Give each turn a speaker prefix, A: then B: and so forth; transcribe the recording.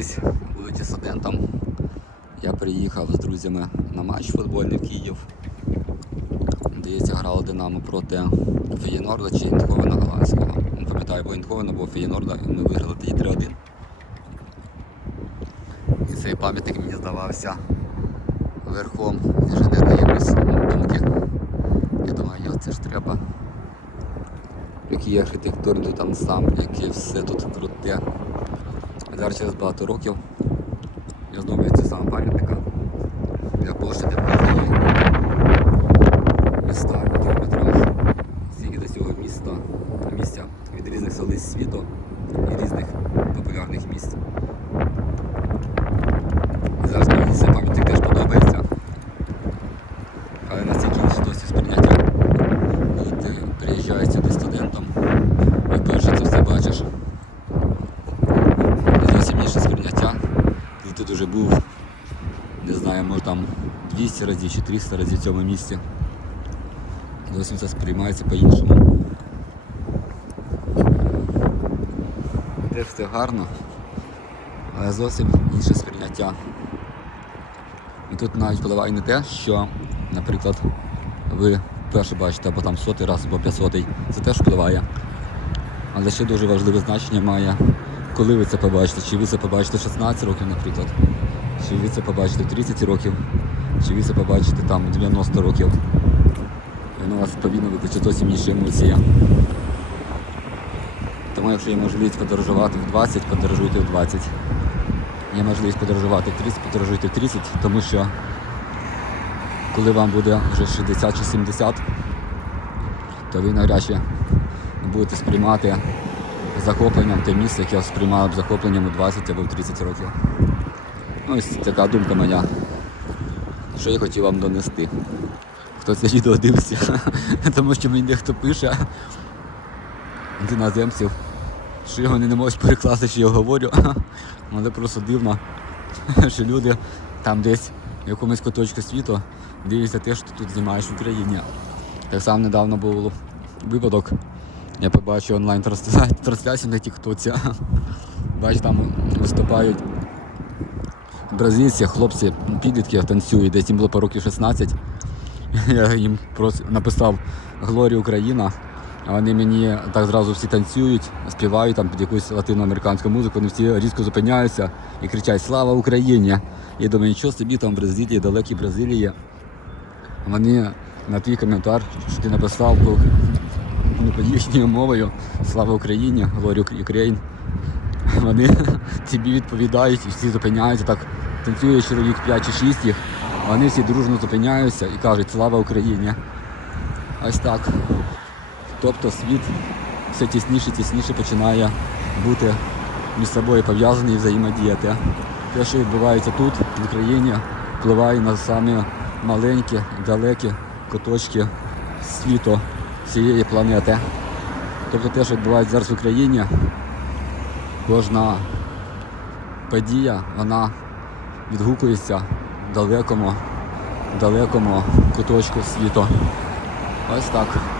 A: колись, будучи студентом, я приїхав з друзями на матч футбольний в Київ. Здається, грало Динамо проти Феєнорда чи Індховена Голландського. Не пам'ятаю, бо Індховена, бо Феєнорда, і ми виграли тоді 3-1. І цей пам'ятник мені здавався верхом інженерної якоїсь думки. Я думаю, його це ж треба. Який архітектурний тут ансамбль, яке все тут круте. Зараз через багато років. Я знову це саме пам'ятника для площади Бразилії. Міста в кілометрах. Стільки до цього міста, місця від різних столиць світу і різних популярних місць. І зараз мені цей пам'ятник теж подобається. Але настільки інше досі сприйняття, коли ти приїжджаєш сюди студентом і вперше це все бачиш. І сприйняття. Коли ти вже був, не знаю, може там 200 разів чи 300 разів в цьому місці. Зовсім це сприймається по-іншому. Теж все гарно, але зовсім інше сприйняття. І тут навіть впливає не те, що, наприклад, ви вперше бачите або там сотий раз, або п'ятсотий, це теж впливає. Але ще дуже важливе значення має, коли ви це побачите. Чи ви це побачите 16 років, наприклад, чи ви це побачите 30 років, чи ви це побачите там 90 років. Воно у вас повинно викликати зовсім інші емоції. Тому якщо є можливість подорожувати в 20, подорожуйте в 20. Є можливість подорожувати в 30, подорожуйте в 30, тому що коли вам буде вже 60 чи 70, то ви навряд чи будете сприймати захопленням те місце, яке сприймали б захопленням у 20 або в 30 років. Ну, ось така думка моя, що я хотів вам донести. Хто це відео дивиться, тому що мені дехто пише з іноземців, що його не можуть перекласти, що я говорю. Але просто дивно, що люди там десь в якомусь куточку світу дивляться те, що ти тут знімаєш в Україні. Так само недавно був випадок. Я побачив онлайн трансляцію на Тіктоці. Бачу, там виступають бразильці, хлопці, підлітки танцюють, десь їм було по років 16. Я їм написав Глорія Україна. А вони мені так зразу всі танцюють, співають там під якусь латиноамериканську музику, вони всі різко зупиняються і кричать Слава Україні! Я думаю, нічого собі там в Бразилії, далекій Бразилії. Вони на твій коментар, що ти написав їхньою мовою Слава Україні, говорю Україн. Вони тобі відповідають і всі зупиняються, так танцює чоловік 5 чи 6 їх, вони всі дружно зупиняються і кажуть Слава Україні. Ось так. Тобто світ все тісніше тісніше починає бути між собою пов'язаний і взаємодіяти. Те, що відбувається тут, в Україні, впливає на самі маленькі, далекі куточки світу цієї планети. Тобто те, що відбувається зараз в Україні, кожна подія, вона відгукується в далекому, далекому куточку світу. Ось так.